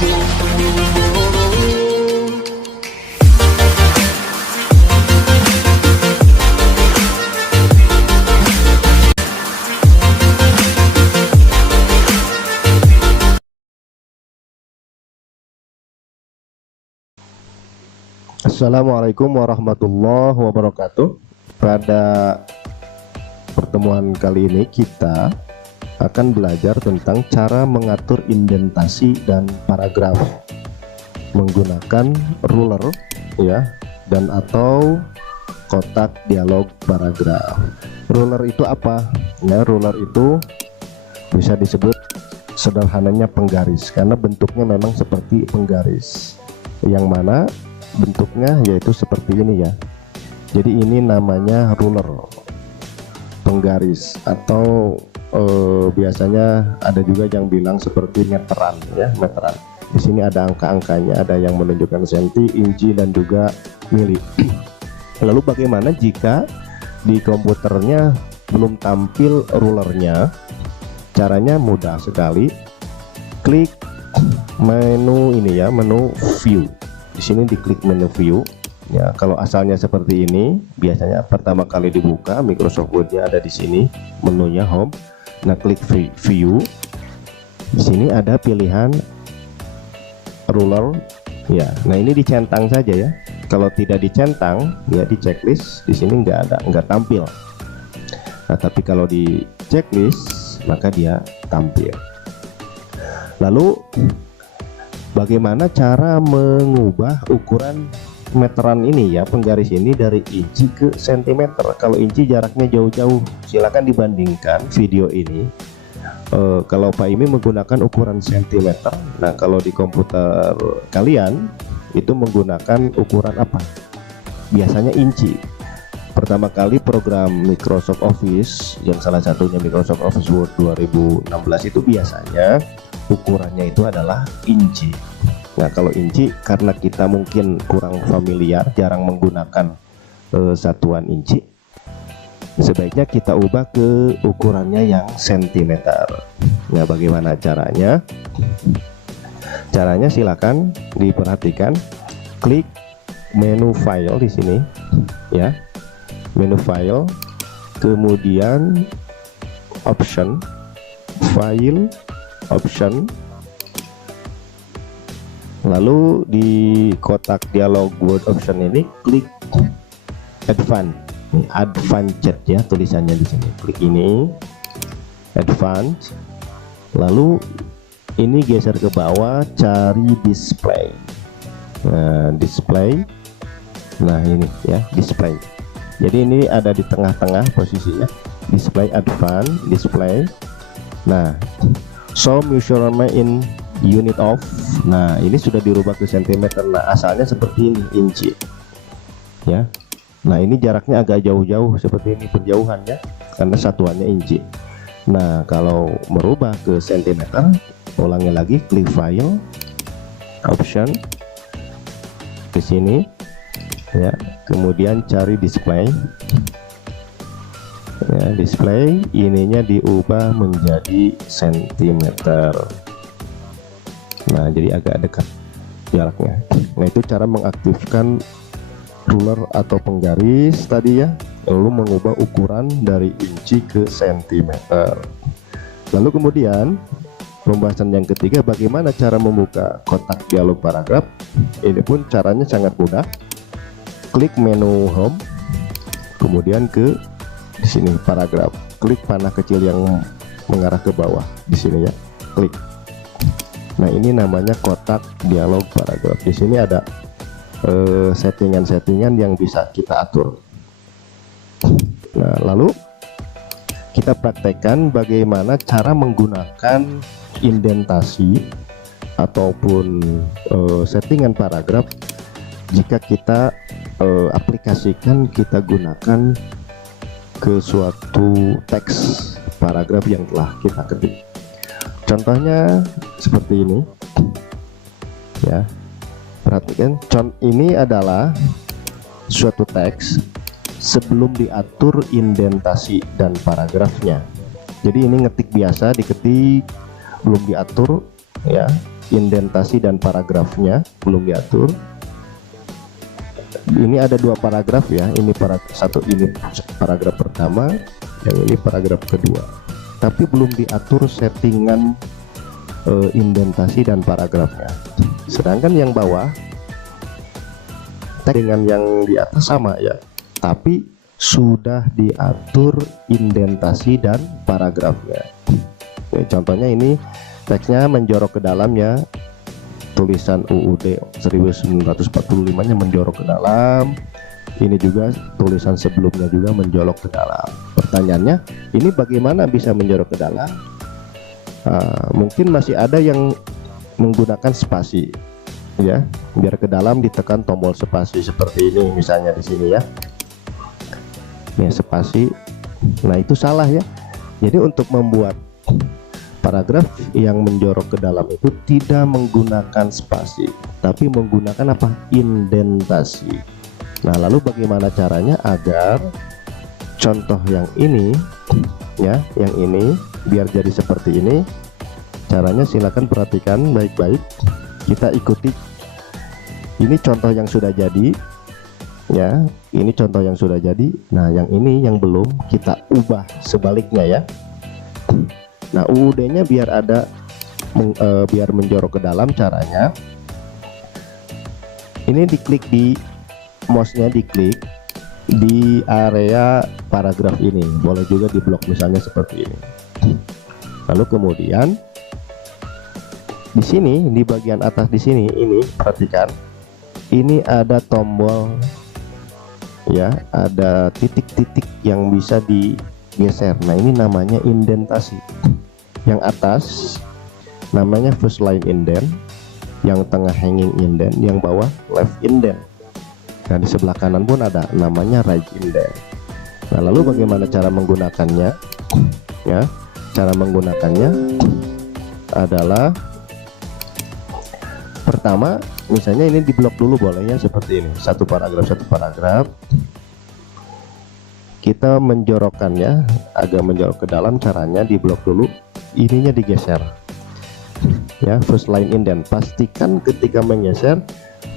Assalamualaikum warahmatullahi wabarakatuh. Pada pertemuan kali ini kita akan belajar tentang cara mengatur indentasi dan paragraf menggunakan ruler ya, dan atau kotak dialog paragraf. Ruler itu apa? Ya, ruler itu bisa disebut sederhananya penggaris karena bentuknya memang seperti penggaris, yang mana bentuknya yaitu seperti ini ya. Jadi ini namanya ruler, penggaris, atau biasanya ada juga yang bilang seperti meteran ya, meteran. Di sini ada angka-angkanya, ada yang menunjukkan senti, inci, dan juga mili. Lalu bagaimana jika di komputernya belum tampil rulernya? Caranya mudah sekali. Klik menu ini ya, menu view. Di sini diklik menu view ya. Kalau asalnya seperti ini, biasanya pertama kali dibuka Microsoft Word-nya ada di sini, menunya home. Nah, klik view. Di sini ada pilihan ruler ya. Nah, ini dicentang saja ya. Kalau tidak dicentang ya, di checklist di sini nggak ada, nggak tampil. Nah, tapi kalau di checklist maka dia tampil. Lalu bagaimana cara mengubah ukuran meteran ini ya, penggaris ini dari inci ke sentimeter? Kalau inci jaraknya jauh-jauh, silakan dibandingkan video ini. Kalau Pak Imi menggunakan ukuran sentimeter, nah kalau di komputer kalian itu menggunakan ukuran apa? Biasanya inci. Pertama kali program Microsoft Office, yang salah satunya Microsoft Office Word 2016 itu biasanya ukurannya itu adalah inci. Nah, kalau inci karena kita mungkin kurang familiar, jarang menggunakan satuan inci, sebaiknya kita ubah ke ukurannya yang sentimeter. Nah, bagaimana caranya? Caranya silakan diperhatikan, klik menu file di sini ya, menu file, kemudian option, file, option, lalu di kotak dialog Word option ini klik advanced ya, tulisannya di sini. Klik ini advanced, lalu ini geser ke bawah, cari display. Nah, display. Nah, ini ya, display. Jadi ini ada di tengah-tengah posisinya. Display advanced, display. Nah, show measurement in unit of. Nah, ini sudah dirubah ke sentimeter. Nah, asalnya seperti ini, inci ya. Nah, ini jaraknya agak jauh-jauh seperti ini, berjauhan ya, karena satuannya inci. Nah, kalau merubah ke sentimeter, ulangi lagi, klik file, option, di sini ya, kemudian cari display ya, display, ininya diubah menjadi sentimeter. Nah, jadi agak dekat jaraknya. Nah, itu cara mengaktifkan ruler atau penggaris tadi ya, lalu mengubah ukuran dari inci ke sentimeter. Lalu kemudian pembahasan yang ketiga, bagaimana cara membuka kotak dialog paragraf. Ini pun caranya sangat mudah. Klik menu home, kemudian ke di sini paragraf, klik panah kecil yang mengarah ke bawah di sini ya, klik. Nah, ini namanya kotak dialog paragraf. Di sini ada settingan-settingan yang bisa kita atur. Nah, lalu kita praktekkan bagaimana cara menggunakan indentasi ataupun settingan paragraf jika kita aplikasikan, kita gunakan ke suatu teks paragraf yang telah kita ketik. Contohnya seperti ini ya, perhatikan. Ini adalah suatu teks sebelum diatur indentasi dan paragrafnya. Jadi ini ngetik biasa, diketik belum diatur ya, indentasi dan paragrafnya belum diatur. Ini ada dua paragraf ya, ini ini paragraf pertama, yang ini paragraf kedua, tapi belum diatur settingan indentasi dan paragrafnya. Sedangkan yang bawah dengan yang di atas sama ya, tapi sudah diatur indentasi dan paragrafnya. Contohnya ini teksnya menjorok ke dalam ya, tulisan UUD 1945 nya menjorok ke dalam. Ini juga tulisan sebelumnya juga menjorok ke dalam. Pertanyaannya, ini bagaimana bisa menjorok ke dalam? Mungkin masih ada yang menggunakan spasi ya, biar ke dalam ditekan tombol spasi seperti ini misalnya di sini ya. Ini spasi. Nah, itu salah ya. Jadi untuk membuat paragraf yang menjorok ke dalam itu tidak menggunakan spasi, tapi menggunakan apa? Indentasi. Nah, lalu bagaimana caranya agar contoh yang ini ya, yang ini biar jadi seperti ini? Caranya silakan perhatikan baik-baik, kita ikuti. Ini contoh yang sudah jadi ya, ini contoh yang sudah jadi. Nah, yang ini yang belum, kita ubah sebaliknya ya. Nah, UUD-nya biar ada biar menjorok ke dalam, caranya ini diklik, di mouse-nya diklik di area paragraf ini, boleh juga di blok misalnya seperti ini. Lalu kemudian di sini di bagian atas di sini, ini perhatikan, ini ada tombol ya, ada titik-titik yang bisa digeser. Nah, ini namanya indentasi. Yang atas namanya first line indent, yang tengah hanging indent, yang bawah left indent. Nah, di sebelah kanan pun ada namanya right indent. Nah, lalu bagaimana cara menggunakannya ya? Cara menggunakannya adalah pertama, misalnya ini di blok dulu bolehnya seperti ini, satu paragraf kita menjorokkannya agak menjorok ke dalam. Caranya di blok dulu, ininya digeser ya, first line indent. Pastikan ketika menggeser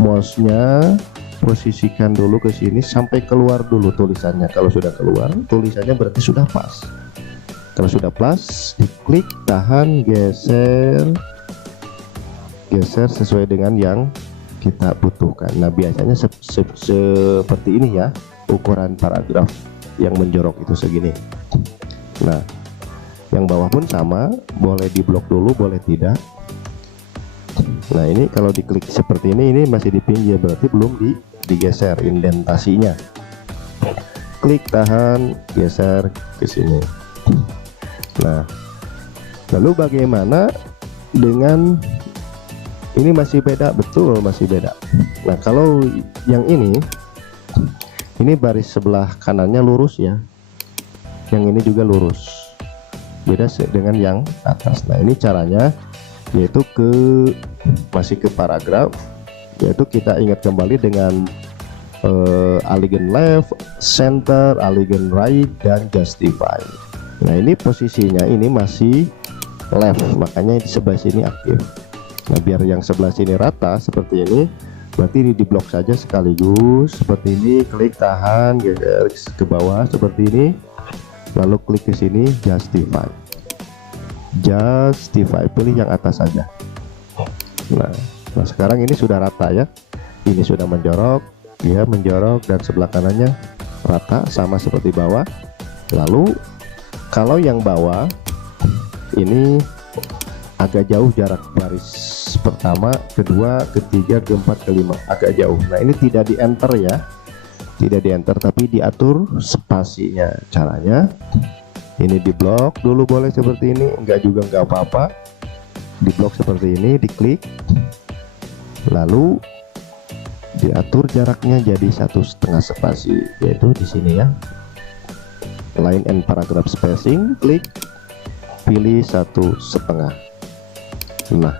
mouse-nya posisikan dulu ke sini sampai keluar dulu tulisannya. Kalau sudah keluar tulisannya berarti sudah pas. Kalau sudah pas, diklik, tahan, geser sesuai dengan yang kita butuhkan. Nah, biasanya seperti ini ya, ukuran paragraf yang menjorok itu segini. Nah, yang bawah pun sama, boleh di blok dulu, boleh tidak. Nah, ini kalau diklik seperti ini masih di pinggir, berarti belum digeser indentasinya. Klik, tahan, geser ke sini. Nah, lalu bagaimana dengan ini? Masih beda, betul masih beda. Nah, kalau yang ini baris sebelah kanannya lurus ya, yang ini juga lurus, beda dengan yang atas. Nah, ini caranya yaitu masih ke paragraf, yaitu kita ingat kembali dengan align left, center, align right, dan justify. Nah, ini posisinya ini masih left, makanya di sebelah sini aktif. Nah, biar yang sebelah sini rata seperti ini, berarti ini di blok saja sekaligus seperti ini. Klik, tahan, geser ke bawah seperti ini, lalu klik ke sini, justify, pilih yang atas saja. Nah, sekarang ini sudah rata ya, ini sudah menjorok, dia menjorok, dan sebelah kanannya rata sama seperti bawah. Lalu kalau yang bawah ini agak jauh jarak baris pertama, kedua, ketiga, keempat, kelima, agak jauh. Nah, ini tidak di enter ya, tidak di enter, tapi diatur spasinya. Caranya ini di blok dulu boleh seperti ini, enggak juga enggak apa-apa. Di blok seperti ini, diklik, lalu diatur jaraknya jadi 1,5 spasi, yaitu di sini ya, line and paragraph spacing. Klik, pilih 1,5. Nah,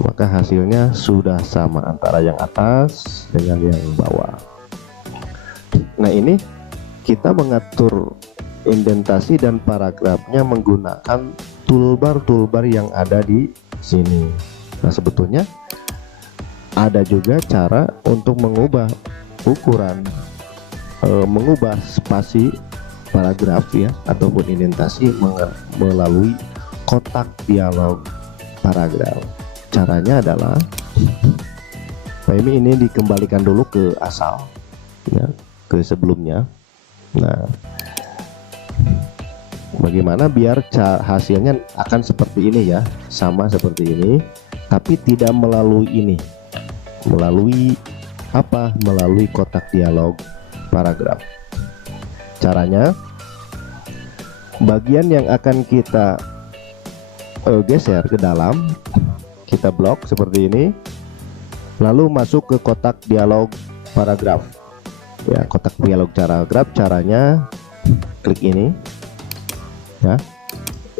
maka hasilnya sudah sama antara yang atas dengan yang bawah. Nah, ini kita mengatur indentasi dan paragrafnya menggunakan toolbar yang ada di sini. Nah, sebetulnya ada juga cara untuk mengubah ukuran, mengubah spasi paragraf ya, ataupun indentasi melalui kotak dialog paragraf. Caranya adalah ini dikembalikan dulu ke asal ya, ke sebelumnya. Nah, bagaimana biar hasilnya akan seperti ini ya, sama seperti ini, tapi tidak melalui ini, melalui apa? Melalui kotak dialog paragraf. Caranya, bagian yang akan kita geser ke dalam, kita blok seperti ini, lalu masuk ke kotak dialog paragraf ya. Kotak dialog paragraf, caranya klik ini ya,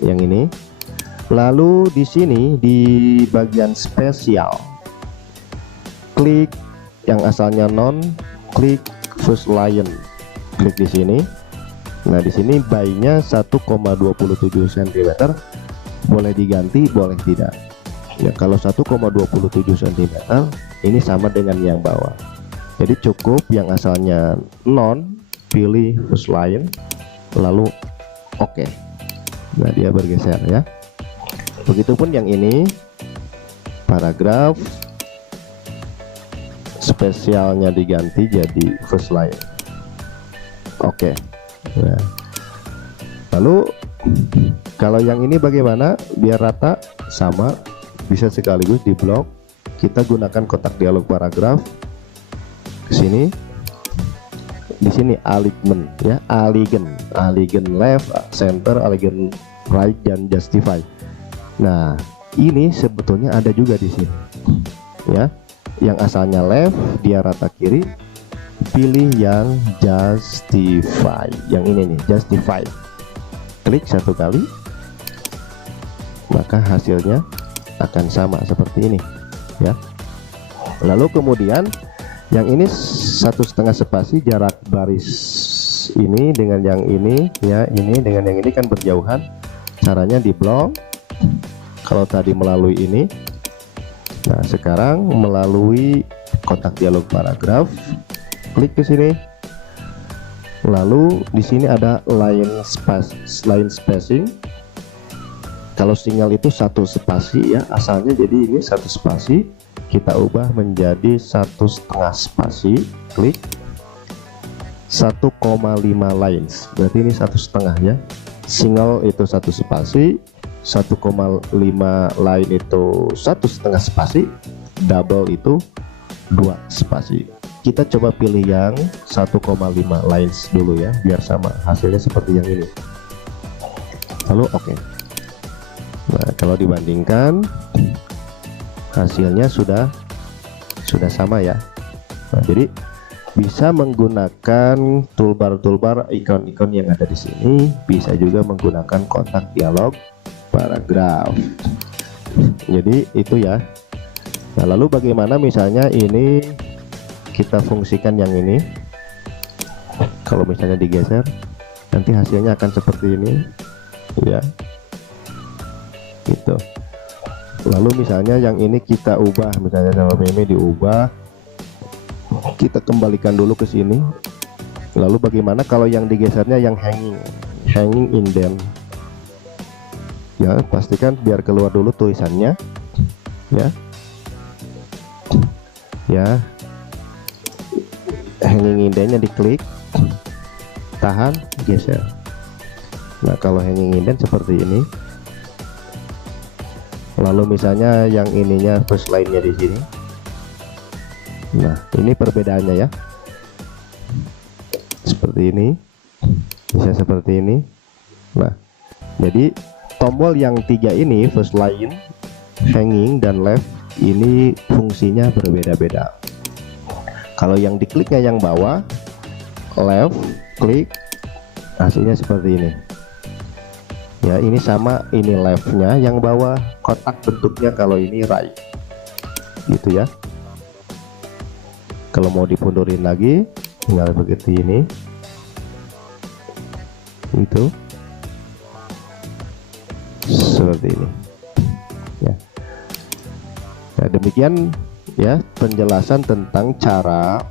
yang ini, lalu di sini di bagian spesial klik yang asalnya non, klik first line, klik di sini. Nah, di sini by-nya 1,27 cm, boleh diganti boleh tidak ya. Kalau 1,27 cm ini sama dengan yang bawah, jadi cukup yang asalnya non, pilih first line, lalu oke. Nah, dia bergeser ya. Begitupun yang ini, paragraf spesialnya diganti jadi first line, oke. Nah, lalu kalau yang ini bagaimana biar rata sama, bisa sekaligus di blok. Kita gunakan kotak dialog paragraf ke sini, di sini alignment ya, alignment left, center, alignment right, dan justify. Nah, ini sebetulnya ada juga di sini ya, yang asalnya left dia rata kiri, pilih yang justify, yang ini nih, justify, klik satu kali, maka hasilnya akan sama seperti ini ya. Lalu kemudian yang ini 1,5 spasi, jarak baris ini dengan yang ini ya, ini dengan yang ini kan berjauhan. Caranya di blok. Kalau tadi melalui ini, nah sekarang melalui kotak dialog paragraf, klik ke sini, lalu di sini ada line spacing. Kalau sinyal itu 1 spasi ya asalnya, jadi ini 1 spasi, kita ubah menjadi 1,5 spasi, klik 1,5 lines, berarti ini 1,5 ya. Single itu 1 spasi, 1,5 line itu 1,5 spasi, double itu 2 spasi. Kita coba pilih yang 1,5 lines dulu ya, biar sama hasilnya seperti yang ini. Lalu oke. Nah, kalau dibandingkan hasilnya sudah sama ya. Nah, jadi bisa menggunakan toolbar ikon-ikon yang ada di sini, bisa juga menggunakan kotak dialog paragraf. Jadi itu ya. Nah, lalu bagaimana misalnya ini kita fungsikan yang ini, kalau misalnya digeser nanti hasilnya akan seperti ini ya, gitu. Lalu misalnya yang ini kita ubah, misalnya sama meme diubah, kita kembalikan dulu ke sini. Lalu bagaimana kalau yang digesernya yang hanging indent ya, pastikan biar keluar dulu tulisannya ya, hanging indentnya diklik, tahan, geser. Nah, kalau hanging indent seperti ini. Lalu misalnya yang ininya first line-nya di sini. Nah, ini perbedaannya ya, seperti ini, bisa seperti ini. Nah, jadi tombol yang 3 ini, first line, hanging, dan left, ini fungsinya berbeda-beda. Kalau yang dikliknya yang bawah, left, klik, hasilnya seperti ini ya. Ini sama, ini left-nya yang bawah, kotak bentuknya. Kalau ini right, gitu ya. Kalau mau dipundurin lagi, tinggal begitu ini, itu seperti ini ya. Nah, demikian ya penjelasan tentang cara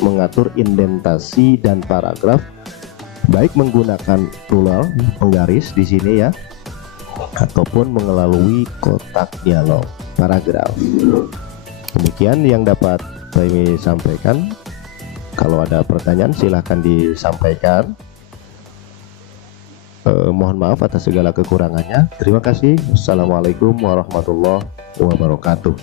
mengatur indentasi dan paragraf baik menggunakan ruler penggaris di sini ya, ataupun melalui kotak dialog paragraf. Demikian yang dapat saya sampaikan. Kalau ada pertanyaan silahkan disampaikan. Mohon maaf atas segala kekurangannya. Terima kasih. Assalamualaikum warahmatullahi wabarakatuh.